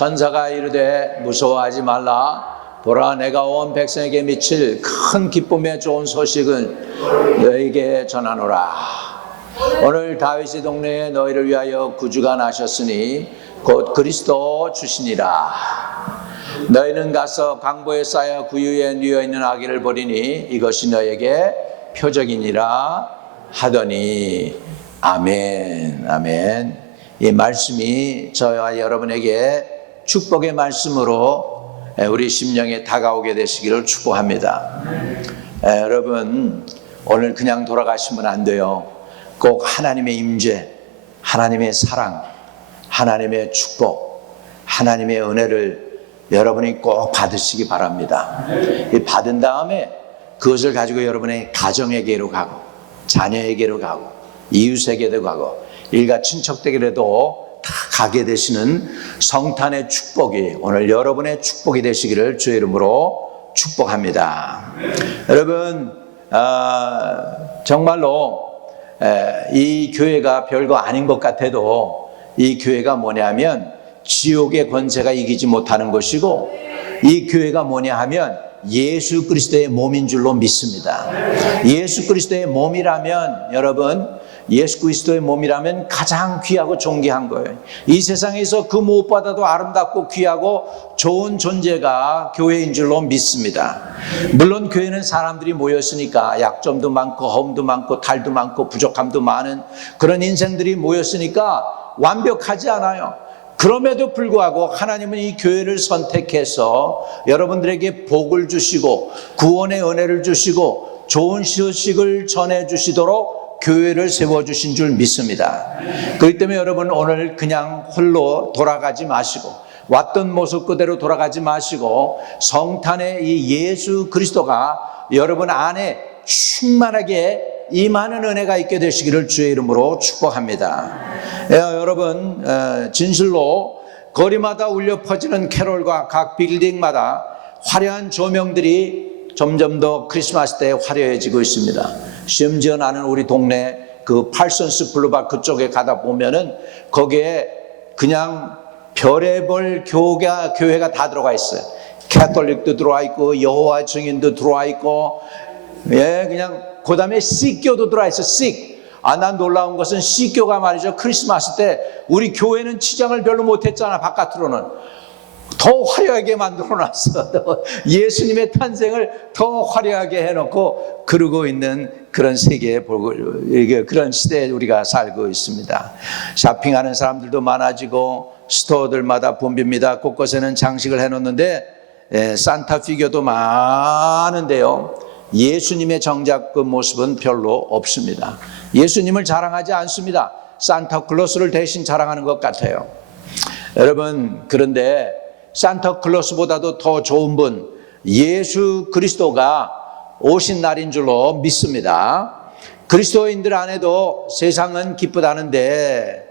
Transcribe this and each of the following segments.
천사가 이르되 무서워하지 말라. 보라, 내가 온 백성에게 미칠 큰 기쁨의 좋은 소식은 너에게 전하노라. 오늘 다윗의 동네에 너희를 위하여 구주가 나셨으니 곧 그리스도 주시니라. 너희는 가서 강보에 쌓여 구유에 누워 있는 아기를 보리니 이것이 너에게 표적이니라 하더니. 아멘. 아멘. 이 말씀이 저와 여러분에게 축복의 말씀으로 우리 심령에 다가오게 되시기를 축복합니다. 여러분, 오늘 그냥 돌아가시면 안 돼요. 꼭 하나님의 임재, 하나님의 사랑, 하나님의 축복, 하나님의 은혜를 여러분이 꼭 받으시기 바랍니다. 받은 다음에 그것을 가지고 여러분의 가정에게로 가고, 자녀에게로 가고, 이웃에게도 가고, 일가 친척에게도 다 가게 되시는 성탄의 축복이 오늘 여러분의 축복이 되시기를 주의 이름으로 축복합니다. 여러분, 정말로 이 교회가 별거 아닌 것 같아도 이 교회가 뭐냐면 지옥의 권세가 이기지 못하는 것이고, 이 교회가 뭐냐 하면 예수 그리스도의 몸인 줄로 믿습니다. 예수 그리스도의 몸이라면, 여러분, 예수 그리스도의 몸이라면 가장 귀하고 존귀한 거예요. 이 세상에서 그 무엇보다도 아름답고 귀하고 좋은 존재가 교회인 줄로 믿습니다. 물론 교회는 사람들이 모였으니까 약점도 많고 허움도 많고 탈도 많고 부족함도 많은 그런 인생들이 모였으니까 완벽하지 않아요. 그럼에도 불구하고 하나님은 이 교회를 선택해서 여러분들에게 복을 주시고 구원의 은혜를 주시고 좋은 소식을 전해주시도록 교회를 세워주신 줄 믿습니다. 그렇기 때문에 여러분, 오늘 그냥 홀로 돌아가지 마시고 왔던 모습 그대로 돌아가지 마시고 성탄의 이 예수 그리스도가 여러분 안에 충만하게 임하는 은혜가 있게 되시기를 주의 이름으로 축복합니다. 여러분, 진실로 거리마다 울려 퍼지는 캐롤과 각 빌딩마다 화려한 조명들이 점점 더 크리스마스 때 화려해지고 있습니다. 심지어 나는 우리 동네 그 팔선스 블루박 그쪽에 가다 보면은 거기에 그냥 별의별 교회가 다 들어가 있어요. 캐톨릭도 들어와 있고 여호와 증인도 들어와 있고, 그냥 그 다음에 시교도 들어와 있어. 난 놀라운 것은 시교가 말이죠, 크리스마스 때 우리 교회는 치장을 별로 못했잖아. 바깥으로는 더 화려하게 만들어놨어. 예수님의 탄생을 더 화려하게 해놓고 그러고 있는 그런 세계에 그런 시대에 우리가 살고 있습니다. 쇼핑하는 사람들도 많아지고 스토어들마다 붐빕니다. 곳곳에는 장식을 해놓는데 산타 피규어도 많은데요, 예수님의 정작 그 모습은 별로 없습니다. 예수님을 자랑하지 않습니다. 산타클로스를 대신 자랑하는 것 같아요. 여러분, 그런데 산타클로스보다도 더 좋은 분, 예수 그리스도가 오신 날인 줄로 믿습니다. 그리스도인들 안에도 세상은 기쁘다는데,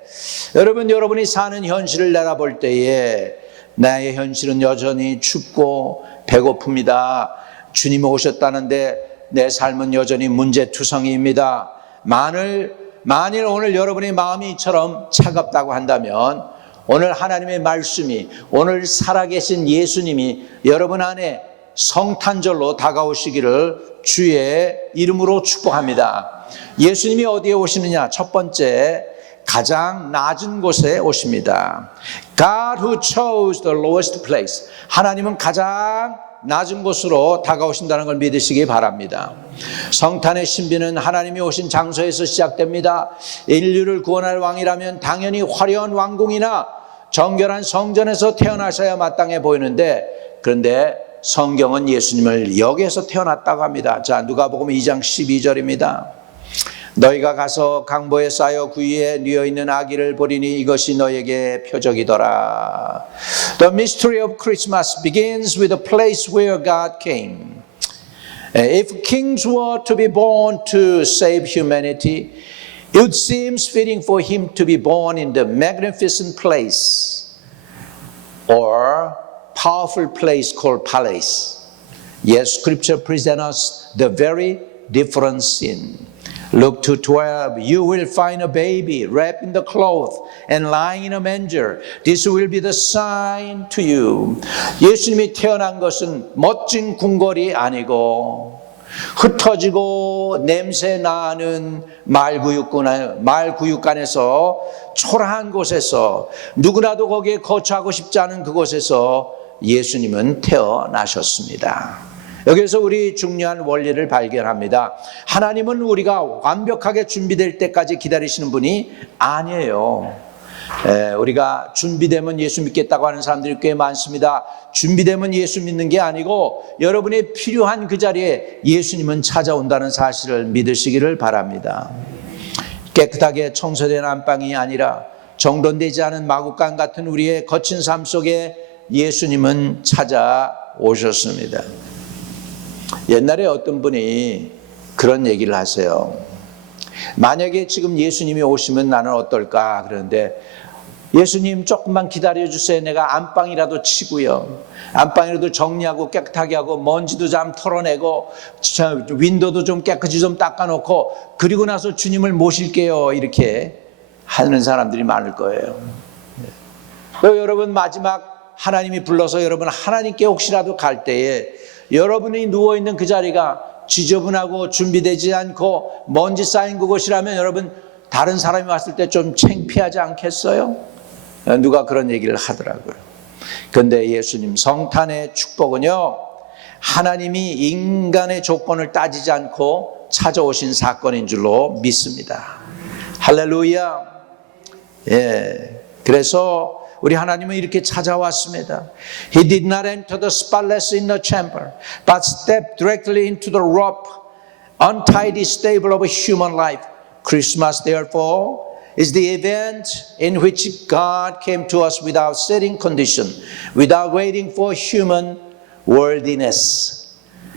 여러분, 여러분이 사는 현실을 내다볼 때에 나의 현실은 여전히 춥고 배고픕니다. 주님 오셨다는데 내 삶은 여전히 문제투성이입니다. 만일 오늘 여러분의 마음이 이처럼 차갑다고 한다면, 오늘 하나님의 말씀이, 오늘 살아계신 예수님이 여러분 안에 성탄절로 다가오시기를 주의 이름으로 축복합니다. 예수님이 어디에 오시느냐? 첫 번째, 가장 낮은 곳에 오십니다. God who chose the lowest place. 하나님은 가장 낮은 곳으로 다가오신다는 걸 믿으시기 바랍니다. 성탄의 신비는 하나님이 오신 장소에서 시작됩니다. 인류를 구원할 왕이라면 당연히 화려한 왕궁이나 정결한 성전에서 태어나셔야 마땅해 보이는데, 그런데 성경은 예수님을 여기에서 태어났다고 합니다. 자, 누가복음 2장 12절입니다. 너희가 가서 강보에 쌓여 구유에 누워 있는 아기를 보리니 이것이 너에게 표적이더라. The mystery of Christmas begins with the place where God came. If kings were to be born to save humanity, it seems fitting for him to be born in the magnificent place or powerful place called palace. Yes, Scripture presents us the very different scene. Luke 2:12, you will find a baby wrapped in the cloth and lying in a manger. This will be the sign to you. 예수님이 태어난 것은 멋진 궁궐이 아니고 흩어지고 냄새 나는 말구육간에서 초라한 곳에서 누구나도 거기에 거처하고 싶지 않은 그곳에서 예수님은 태어나셨습니다. 여기서 우리 중요한 원리를 발견합니다. 하나님은 우리가 완벽하게 준비될 때까지 기다리시는 분이 아니에요. 우리가 준비되면 예수 믿겠다고 하는 사람들이 꽤 많습니다. 준비되면 예수 믿는 게 아니고 여러분이 필요한 그 자리에 예수님은 찾아온다는 사실을 믿으시기를 바랍니다. 깨끗하게 청소된 안방이 아니라 정돈되지 않은 마구간 같은 우리의 거친 삶 속에 예수님은 찾아오셨습니다. 옛날에 어떤 분이 그런 얘기를 하세요. 만약에 지금 예수님이 오시면 나는 어떨까? 그런데 예수님 조금만 기다려주세요. 내가 안방이라도 치고요. 안방이라도 정리하고 깨끗하게 하고 먼지도 좀 털어내고 윈도도 좀 깨끗이 좀 닦아놓고 그리고 나서 주님을 모실게요. 이렇게 하는 사람들이 많을 거예요. 여러분 마지막 하나님이 불러서 여러분 하나님께 혹시라도 갈 때에 여러분이 누워있는 그 자리가 지저분하고 준비되지 않고 먼지 쌓인 그곳이라면 여러분 다른 사람이 왔을 때 좀 창피하지 않겠어요? 누가 그런 얘기를 하더라고요. 그런데 예수님 성탄의 축복은요, 하나님이 인간의 조건을 따지지 않고 찾아오신 사건인 줄로 믿습니다. 할렐루야. 예, 그래서 우리 하나님은 이렇게 찾아왔습니다. He did not enter the spotless inner chamber, but stepped directly into the rough, untidy stable of a human life. Christmas, therefore, is the event in which God came to us without setting condition, without waiting for human worthiness.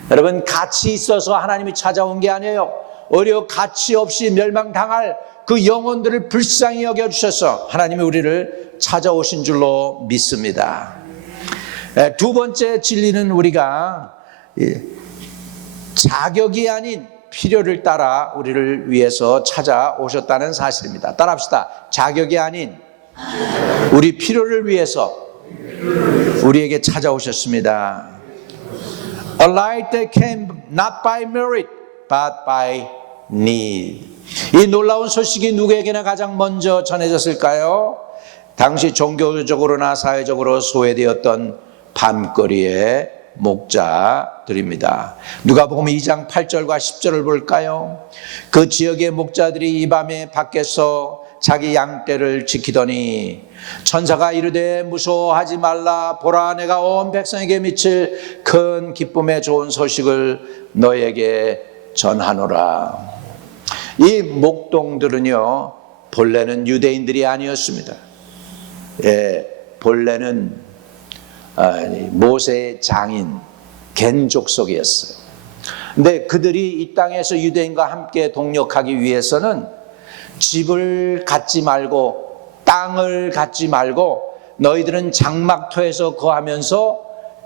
여러분, 가치 있어서 하나님이 찾아온 게 아니에요. 오히려 가치 없이 멸망당할 그 영혼들을 불쌍히 여겨주셔서 하나님이 우리를 찾아오신 줄로 믿습니다. 두 번째 진리는 우리가 자격이 아닌 필요를 따라 우리를 위해서 찾아오셨다는 사실입니다. 따라합시다. 자격이 아닌 우리 필요를 위해서 우리에게 찾아오셨습니다. A light that came not by merit but by need. 이 놀라운 소식이 누구에게나 가장 먼저 전해졌을까요? 당시 종교적으로나 사회적으로 소외되었던 밤거리의 목자들입니다. 누가복음 2장 8절과 10절을 볼까요? 그 지역의 목자들이 이 밤에 밖에서 자기 양떼를 지키더니 천사가 이르되 무서워하지 말라. 보라, 내가 온 백성에게 미칠 큰 기쁨의 좋은 소식을 너에게 전하노라. 이 목동들은요, 본래는 유대인들이 아니었습니다. 본래는 모세의 장인 겐 족속이었어요. 근데 그들이 이 땅에서 유대인과 함께 동력하기 위해서는 집을 갖지 말고 땅을 갖지 말고 너희들은 장막터에서 거하면서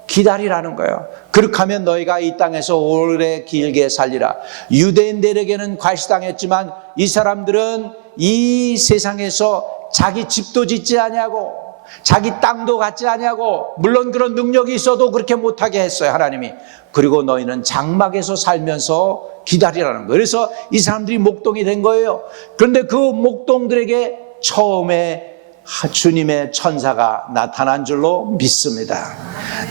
기다리라는 거예요. 그렇게 하면 너희가 이 땅에서 오래 길게 살리라. 유대인들에게는 과시당했지만 이 사람들은 이 세상에서 자기 집도 짓지 아니하고 자기 땅도 갖지 아니하고, 물론 그런 능력이 있어도 그렇게 못하게 했어요, 하나님이. 그리고 너희는 장막에서 살면서 기다리라는 거예요. 그래서 이 사람들이 목동이 된 거예요. 그런데 그 목동들에게 처음에 주님의 천사가 나타난 줄로 믿습니다.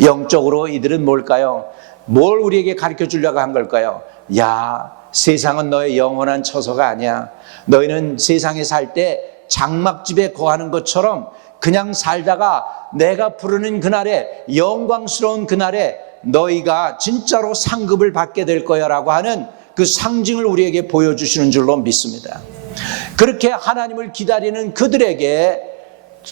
영적으로 이들은 뭘까요? 뭘 우리에게 가르쳐 주려고 한 걸까요? 야, 세상은 너의 영원한 처소가 아니야. 너희는 세상에 살 때 장막집에 거하는 것처럼 그냥 살다가 내가 부르는 그날에, 영광스러운 그날에 너희가 진짜로 상급을 받게 될 거야 라고 하는 그 상징을 우리에게 보여주시는 줄로 믿습니다. 그렇게 하나님을 기다리는 그들에게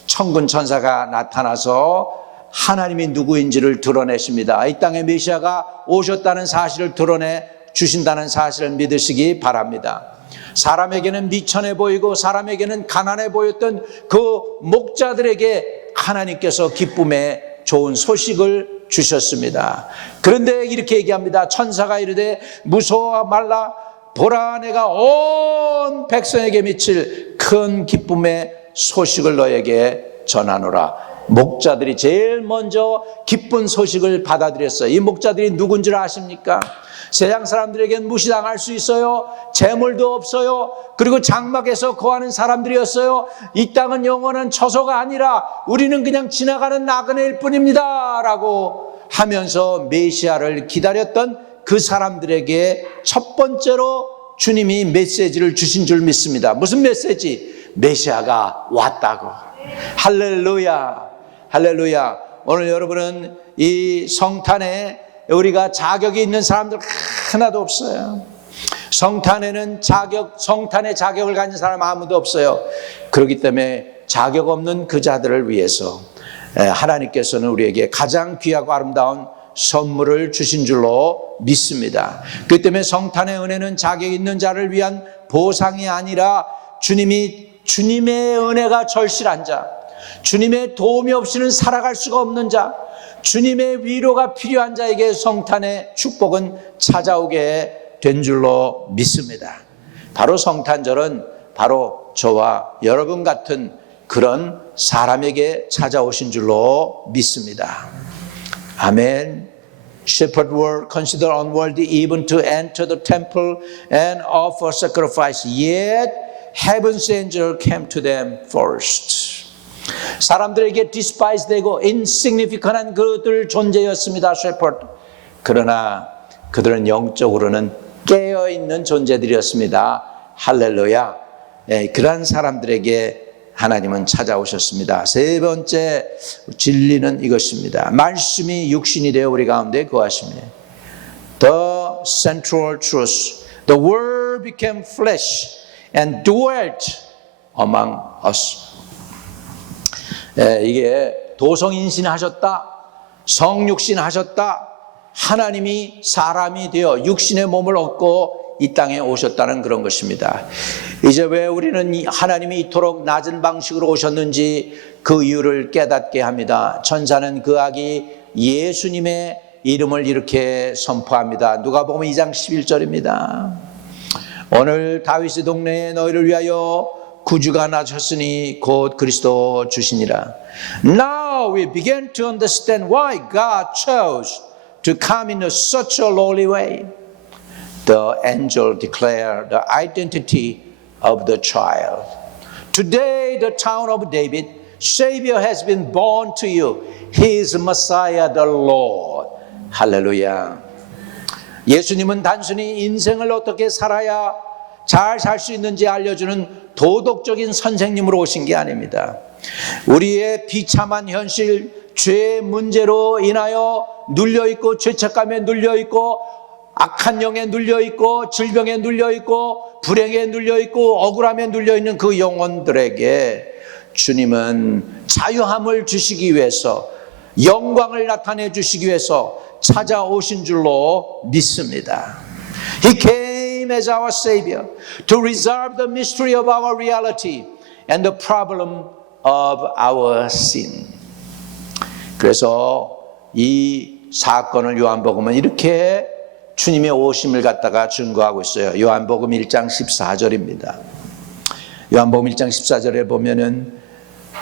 천군 천사가 나타나서 하나님이 누구인지를 드러내십니다. 이 땅에 메시아가 오셨다는 사실을 드러내 주신다는 사실을 믿으시기 바랍니다. 사람에게는 미천해 보이고 사람에게는 가난해 보였던 그 목자들에게 하나님께서 기쁨의 좋은 소식을 주셨습니다. 그런데 이렇게 얘기합니다. 천사가 이르되 무서워 말라. 보라, 내가 온 백성에게 미칠 큰 기쁨의 소식을 너에게 전하노라. 목자들이 제일 먼저 기쁜 소식을 받아들였어요. 이 목자들이 누군 줄 아십니까? 세상 사람들에겐 무시당할 수 있어요. 재물도 없어요. 그리고 장막에서 거하는 사람들이었어요. 이 땅은 영원한 처소가 아니라 우리는 그냥 지나가는 나그네일 뿐입니다 라고 하면서 메시아를 기다렸던 그 사람들에게 첫 번째로 주님이 메시지를 주신 줄 믿습니다. 무슨 메시지? 메시아가 왔다고. 할렐루야, 할렐루야. 오늘 여러분은 이 성탄에 우리가 자격이 있는 사람들 하나도 없어요. 성탄의 자격을 가진 사람 아무도 없어요. 그렇기 때문에 자격 없는 그 자들을 위해서 하나님께서는 우리에게 가장 귀하고 아름다운 선물을 주신 줄로 믿습니다. 그렇기 때문에 성탄의 은혜는 자격 있는 자를 위한 보상이 아니라 주님의 은혜가 절실한 자, 주님의 도움이 없이는 살아갈 수가 없는 자, 주님의 위로가 필요한 자에게 성탄의 축복은 찾아오게 된 줄로 믿습니다. 바로 성탄절은 바로 저와 여러분 같은 그런 사람에게 찾아오신 줄로 믿습니다. 아멘. Shepherds were considered unworthy even to enter the temple and offer sacrifice. Yet heaven's angel came to them first. 사람들에게 despise 되고 insignificant한 그들 존재였습니다. shepherd. 그러나 그들은 영적으로는 깨어있는 존재들이었습니다. 할렐루야. 그러한 사람들에게 하나님은 찾아오셨습니다. 세 번째 진리는 이것입니다. 말씀이 육신이 되어 우리 가운데 거하시며. The central truth. The word became flesh and dwelt among us. 이게 도성인신하셨다, 성육신하셨다, 하나님이 사람이 되어 육신의 몸을 얻고 이 땅에 오셨다는 그런 것입니다. 이제 왜 우리는 하나님이 이토록 낮은 방식으로 오셨는지 그 이유를 깨닫게 합니다. 천사는 그 아기 예수님의 이름을 이렇게 선포합니다. 누가복음 2장 11절입니다. 오늘 다윗의 동네에 너희를 위하여 구주가 나셨으니 곧 그리스도 주시니라. Now we begin to understand why God chose to come in such a lowly way. The angel declared the identity of the child. Today, the town of David, Savior has been born to you. He is Messiah, the Lord. 할렐루야. 예수님은 단순히 인생을 어떻게 살아야 잘 살 수 있는지 알려주는 도덕적인 선생님으로 오신 게 아닙니다. 우리의 비참한 현실, 죄의 문제로 인하여 눌려있고 죄책감에 눌려있고 악한 영에 눌려있고 질병에 눌려있고 불행에 눌려있고 억울함에 눌려있는 그 영혼들에게 주님은 자유함을 주시기 위해서 영광을 나타내 주시기 위해서 찾아오신 줄로 믿습니다. He came as our Savior to resolve the mystery of our reality and the problem of our sin. 그래서 이 사건을 요한복음은 이렇게 주님의 오심을 갖다가 증거하고 있어요. 요한복음 1장 14절입니다. 요한복음 1장 14절에 보면은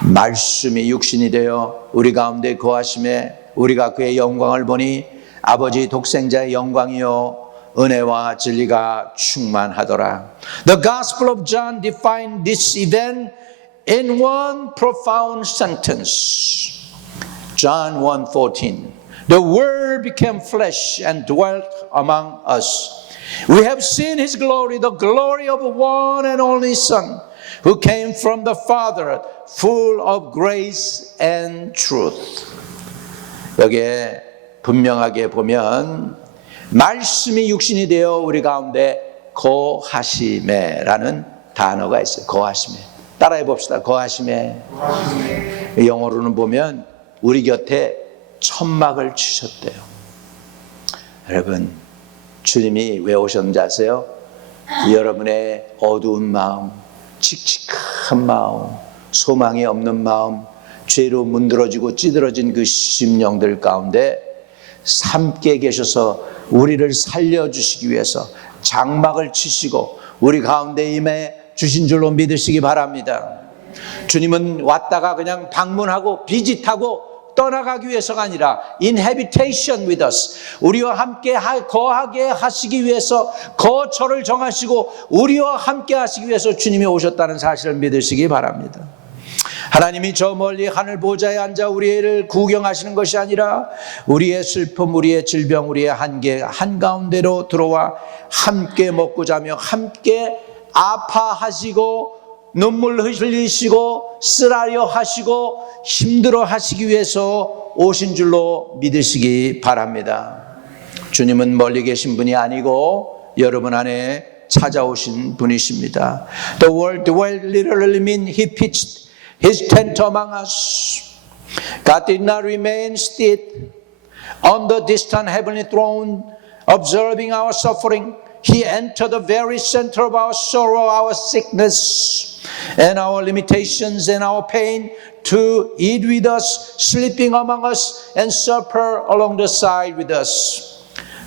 말씀이 육신이 되어 우리 가운데 거하심에 우리가 그의 영광을 보니 아버지 독생자의 영광이요 은혜와 진리가 충만하더라. The Gospel of John defined this event in one profound sentence. John 1:14. The Word became flesh and dwelt among us. We have seen His glory, the glory of one and only Son, who came from the Father, full of grace and truth. 여기에 분명하게 보면 말씀이 육신이 되어 우리 가운데 거하심에라는 단어가 있어요. 거하심에. 따라해 봅시다. 거하심에. 영어로는 보면 우리 곁에 천막을 치셨대요. 여러분, 주님이 왜 오셨는지 아세요? 여러분의 어두운 마음, 칙칙한 마음, 소망이 없는 마음, 죄로 문드러지고 찌들어진 그 심령들 가운데 함께 계셔서 우리를 살려주시기 위해서, 장막을 치시고 우리 가운데 임해 주신 줄로 믿으시기 바랍니다. 주님은 왔다가 그냥 방문하고 비짓하고 떠나가기 위해서가 아니라 inhabitation with us, 우리와 함께 거하게 하시기 위해서 거처를 정하시고 우리와 함께 하시기 위해서 주님이 오셨다는 사실을 믿으시기 바랍니다. 하나님이 저 멀리 하늘 보좌에 앉아 우리를 구경하시는 것이 아니라 우리의 슬픔, 우리의 질병, 우리의 한계 한가운데로 들어와 함께 먹고 자며 함께 아파하시고 눈물 흘리시고 쓰라려 하시고 힘들어 하시기 위해서 오신 줄로 믿으시기 바랍니다. 주님은 멀리 계신 분이 아니고 여러분 안에 찾아오신 분이십니다. The word literally means He pitched His tent among us. God did not remain still on the distant heavenly throne observing our suffering. He entered the very center of our sorrow, our sickness, and our limitations and our pain to eat with us, sleeping among us, and suffer along the side with us.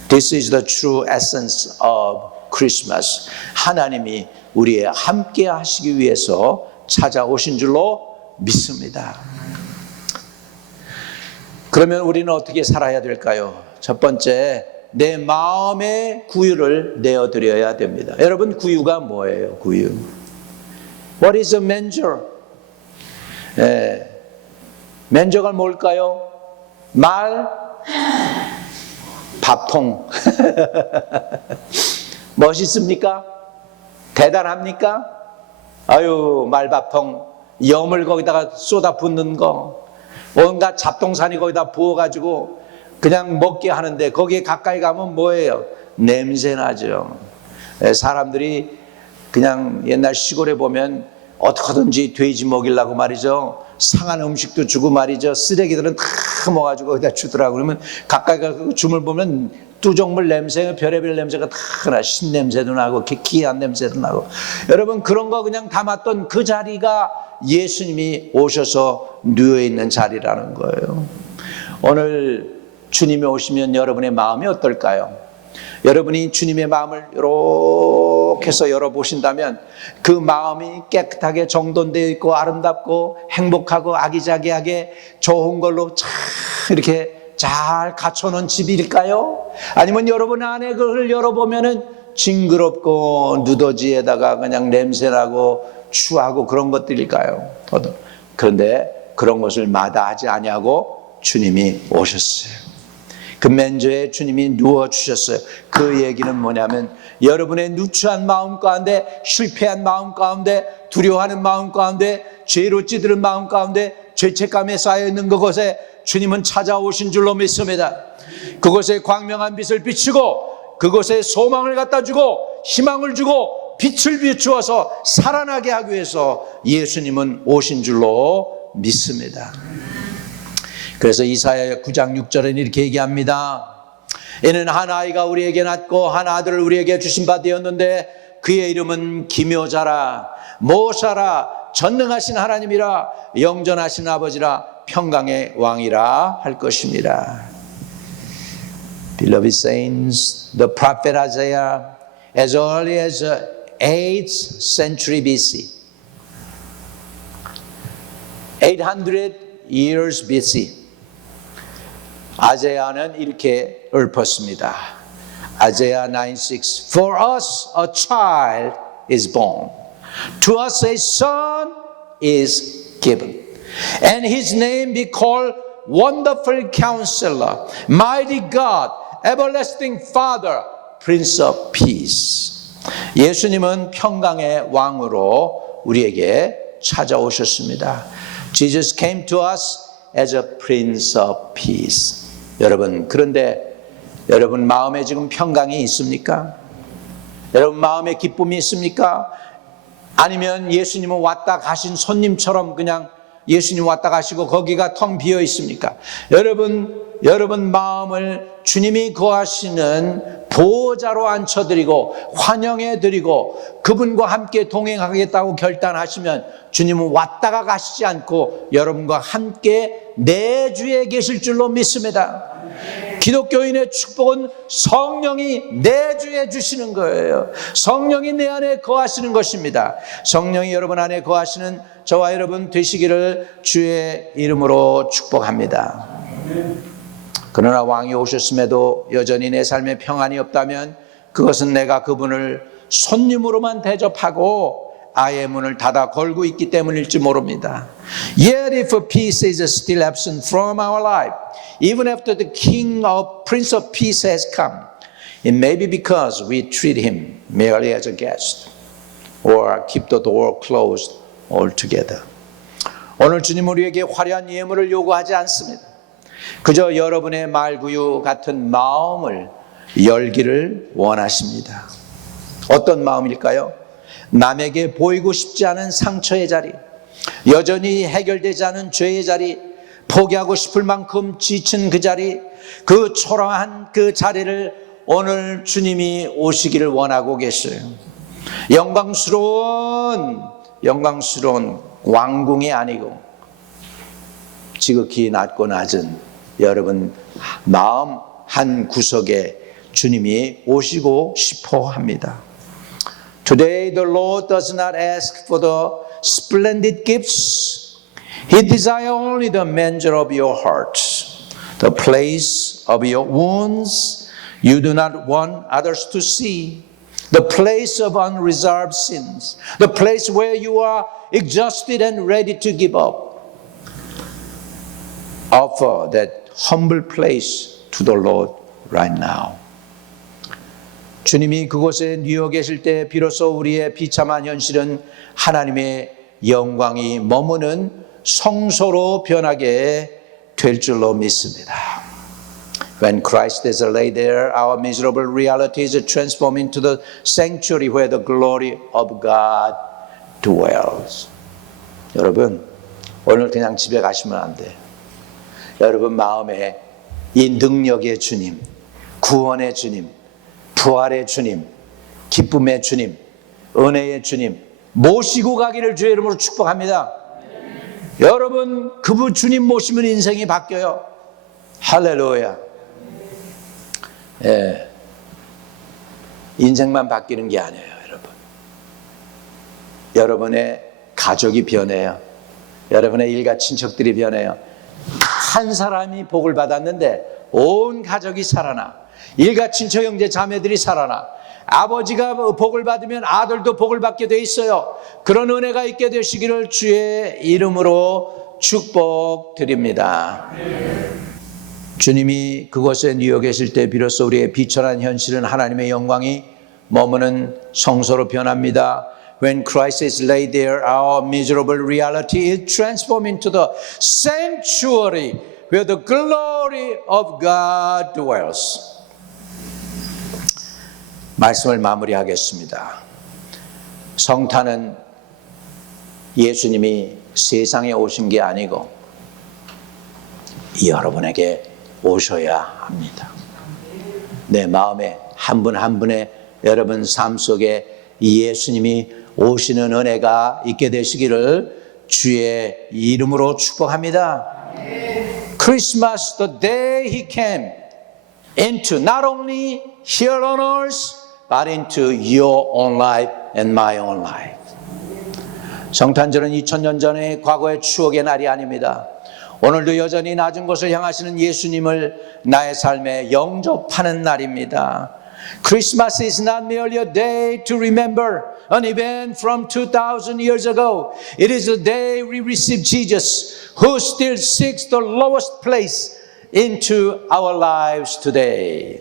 This is the true essence of Christmas. 하나님이 우리의 함께 하시기 위해서 찾아오신 줄로 믿습니다. 그러면 우리는 어떻게 살아야 될까요? 첫 번째, 내 마음의 구유를 내어드려야 됩니다. 여러분, 구유가 뭐예요? 구유. What is a manger? 맨저가 뭘까요? 말, 밥통. 멋있습니까? 대단합니까? 아유, 말밥통, 염을 거기다가 쏟아 붓는 거, 온갖 잡동사니 거기다 부어가지고 그냥 먹게 하는데 거기에 가까이 가면 뭐예요? 냄새 나죠. 사람들이 그냥 옛날 시골에 보면 어떻게든지 돼지 먹이려고 말이죠, 상한 음식도 주고 말이죠, 쓰레기들은 다 모아가지고 거기다 주더라고. 그러면 가까이 가서 줌을 보면 뚜정물 냄새, 별의별 냄새가 다 나. 신냄새도 나고 기이한 냄새도 나고. 여러분, 그런 거 그냥 담았던 그 자리가 예수님이 오셔서 누워있는 자리라는 거예요. 오늘 주님이 오시면 여러분의 마음이 어떨까요? 여러분이 주님의 마음을 이렇게 해서 열어보신다면 그 마음이 깨끗하게 정돈되어 있고 아름답고 행복하고 아기자기하게 좋은 걸로 참 이렇게 잘 갖춰놓은 집일까요? 아니면 여러분 안에 그걸 열어보면은 징그럽고 누더지에다가 그냥 냄새나고 추하고 그런 것들일까요? 그런데 그런 것을 마다하지 아니하고 주님이 오셨어요. 그 맨저에 주님이 누워주셨어요. 그 얘기는 뭐냐면 여러분의 누추한 마음 가운데, 실패한 마음 가운데, 두려워하는 마음 가운데, 죄로 찌드는 마음 가운데, 죄책감에 쌓여있는 그곳에 주님은 찾아오신 줄로 믿습니다. 그곳에 광명한 빛을 비추고 그곳에 소망을 갖다 주고 희망을 주고 빛을 비추어서 살아나게 하기 위해서 예수님은 오신 줄로 믿습니다. 그래서 이사야 9장 6절에는 이렇게 얘기합니다. 이는 한 아이가 우리에게 낳고 한 아들을 우리에게 주신 바 되었는데 그의 이름은 기묘자라 모사라 전능하신 하나님이라 영전하신 아버지라 평강의 왕이라 할 것입니다. Beloved saints, the prophet Isaiah, as early as the 8th century BC, 800 years BC, 아제아는 이렇게 읊었습니다. 아제아 9:6 For us a child is born, to us a son is given, and his name be called Wonderful Counselor, Mighty God, Everlasting Father, Prince of Peace. 예수님은 평강의 왕으로 우리에게 찾아오셨습니다. Jesus came to us as a Prince of Peace. 여러분, 그런데 여러분 마음에 지금 평강이 있습니까? 여러분 마음에 기쁨이 있습니까? 아니면 예수님은 왔다 가신 손님처럼 그냥 예수님 왔다 가시고 거기가 텅 비어 있습니까? 여러분 마음을 주님이 거하시는 보호자로 앉혀드리고 환영해드리고 그분과 함께 동행하겠다고 결단하시면 주님은 왔다가 가시지 않고 여러분과 함께 내주에 계실 줄로 믿습니다. 기독교인의 축복은 성령이 내주해 주시는 거예요. 성령이 내 안에 거하시는 것입니다. 성령이 여러분 안에 거하시는 저와 여러분 되시기를 주의 이름으로 축복합니다. 그러나 왕이 오셨음에도 여전히 내 삶에 평안이 없다면 그것은 내가 그분을 손님으로만 대접하고 아예 문을 닫아 걸고 있기 때문일지 모릅니다. Yet if peace is still absent from our life, even after the King of Prince of Peace has come, it may be because we treat him merely as a guest or keep the door closed altogether. 오늘 주님 우리에게 화려한 예물을 요구하지 않습니다. 그저 여러분의 말구유 같은 마음을 열기를 원하십니다. 어떤 마음일까요? 남에게 보이고 싶지 않은 상처의 자리, 여전히 해결되지 않은 죄의 자리, 포기하고 싶을 만큼 지친 그 자리, 그 초라한 그 자리를 오늘 주님이 오시기를 원하고 계셔요. 영광스러운 왕궁이 아니고 지극히 낮고 낮은 여러분 마음 한 구석에 주님이 오시고 싶어 합니다. Today the Lord does not ask for the splendid gifts. He desires only the manger of your heart, the place of your wounds you do not want others to see, the place of unresolved sins, the place where you are exhausted and ready to give up. Offer that humble place to the Lord right now. 주님이 그곳에 누워 계실 때 비로소 우리의 비참한 현실은 하나님의 영광이 머무는 성소로 변하게 될 줄로 믿습니다. When Christ is laid there, our miserable reality is transformed into the sanctuary where the glory of God dwells. 여러분, 오늘 그냥 집에 가시면 안 돼요. 여러분 마음에 이 능력의 주님, 구원의 주님, 부활의 주님, 기쁨의 주님, 은혜의 주님 모시고 가기를 주의 이름으로 축복합니다. 여러분 그분 주님 모시면 인생이 바뀌어요. 할렐루야. 예. 인생만 바뀌는 게 아니에요, 여러분. 여러분의 가족이 변해요. 여러분의 일가 친척들이 변해요. 한 사람이 복을 받았는데 온 가족이 살아나. 일가 친척 형제 자매들이 살아나. 아버지가 복을 받으면 아들도 복을 받게 돼 있어요. 그런 은혜가 있게 되시기를 주의 이름으로 축복드립니다. 주님이 그곳에 누워 계실 때 비로소 우리의 비천한 현실은 하나님의 영광이 머무는 성소로 변합니다. When Christ is laid there, our miserable reality is transformed into the sanctuary where the glory of God dwells. 말씀을 마무리하겠습니다. 성탄은 예수님이 세상에 오신 게 아니고 여러분에게 오셔야 합니다. 내 마음에 한 분 한 분의 여러분 삶 속에 예수님이 오시는 은혜가 있게 되시기를 주의 이름으로 축복합니다. Christmas, the day He came into not only here on earth, but into your own life and my own life. 성탄절은 2000년 전의 과거의 추억의 날이 아닙니다. 오늘도 여전히 낮은 곳을 향하시는 예수님을 나의 삶에 영접하는 날입니다. Christmas is not merely a day to remember an event from 2000 years ago. It is the day we receive Jesus, who still seeks the lowest place into our lives today.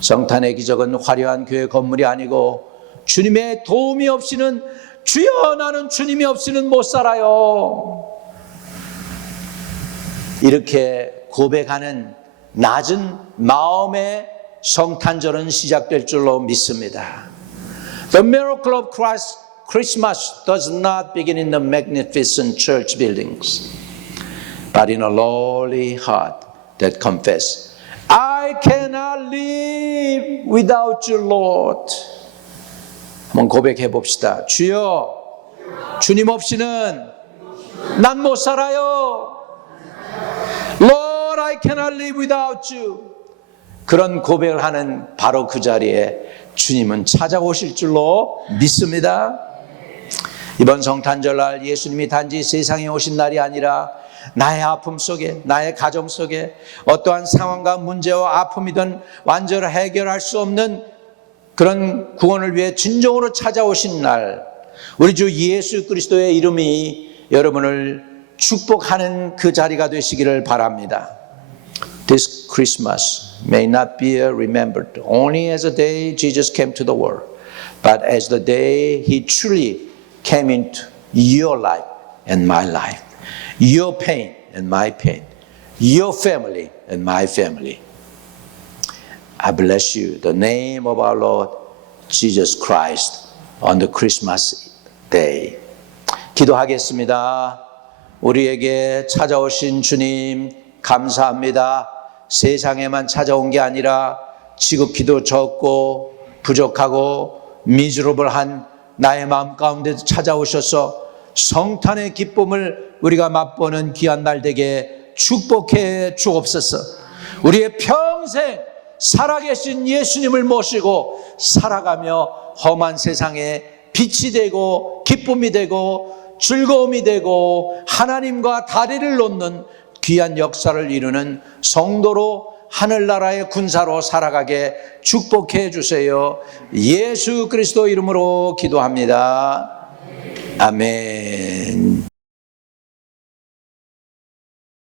성탄의 기적은 화려한 교회 건물이 아니고 주님의 도움이 없이는 주여 나는 주님이 없이는 못 살아요. 이렇게 고백하는 낮은 마음의 성탄절은 시작될 줄로 믿습니다. The miracle of Christmas does not begin in the magnificent church buildings, but in a lowly heart that confesses, I cannot live without you, Lord. 한번 고백해 봅시다. 주여, 주님 없이는 난 못 살아요. Lord, I cannot live without you. 그런 고백을 하는 바로 그 자리에 주님은 찾아오실 줄로 믿습니다. 이번 성탄절날 예수님이 단지 세상에 오신 날이 아니라 나의 아픔 속에, 나의 가정 속에 어떠한 상황과 문제와 아픔이든 완전히 해결할 수 없는 그런 구원을 위해 진정으로 찾아오신 날, 우리 주 예수 그리스도의 이름이 여러분을 축복하는 그 자리가 되시기를 바랍니다. This Christmas may not be remembered only as the day Jesus came to the world, but as the day He truly came into your life and my life, your pain and my pain, your family and my family. I bless you, the name of our Lord Jesus Christ on the Christmas day. 기도하겠습니다. 우리에게 찾아오신 주님 감사합니다. 세상에만 찾아온 게 아니라 지극히도 적고 부족하고 미즈러블한 나의 마음 가운데 찾아오셔서 성탄의 기쁨을 우리가 맛보는 귀한 날 되게 축복해 주옵소서. 우리의 평생 살아계신 예수님을 모시고 살아가며 험한 세상에 빛이 되고 기쁨이 되고 즐거움이 되고 하나님과 다리를 놓는 귀한 역사를 이루는 성도로 하늘나라의 군사로 살아가게 축복해 주세요. 예수 그리스도 이름으로 기도합니다. 아멘.